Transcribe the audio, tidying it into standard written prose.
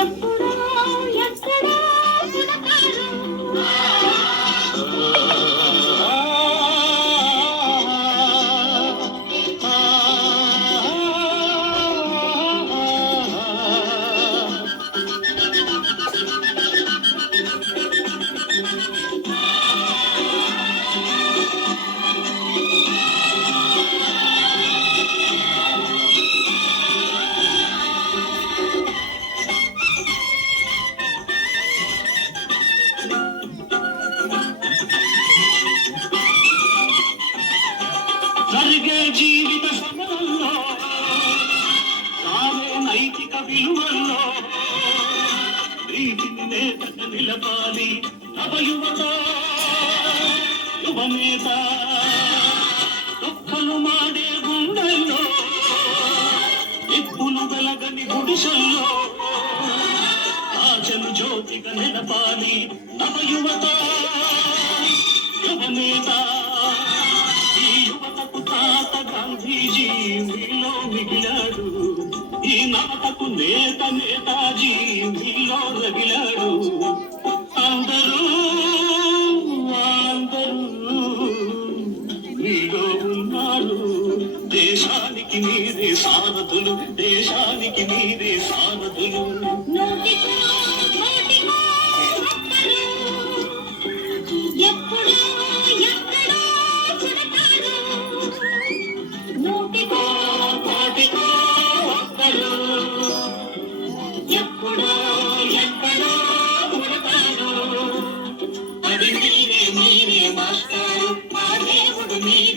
ఎప్పుడో ఎక్కడో పుడతారు. జరిగే జీవిత సమయంలో తానే నైతిక విలువల్లో నీటిని నేతక నిలపాలి నవయువత యువనేత దుఃఖలు మాడే గుండెల్లో నిప్పులు వెలగని గుడిసెల్లో ఆచలు జ్యోతిగా నిలపాలి నవయువత యువనేత. ఈ యువతకు తాత గాంధీజీ మీలో మిగిలాడు, ఈ నవతకు నేత నేతాజీ మీలో రగిలాడు. అందరూ అందరూ మీలో ఉన్నారు, దేశానికి మీరే సారథులు, దేశానికి మీరే సారథులు. నోటికో నోటికో ఒక్కరు, ఎప్పుడో ఎక్కడో పుడతారు. నోటికో కోటికో ఒక్కరు, ఎప్పుడో ఎక్కడో పుడతారు. అది మీరే మీరే మాస్టారు, మా దేవుడు మీరే.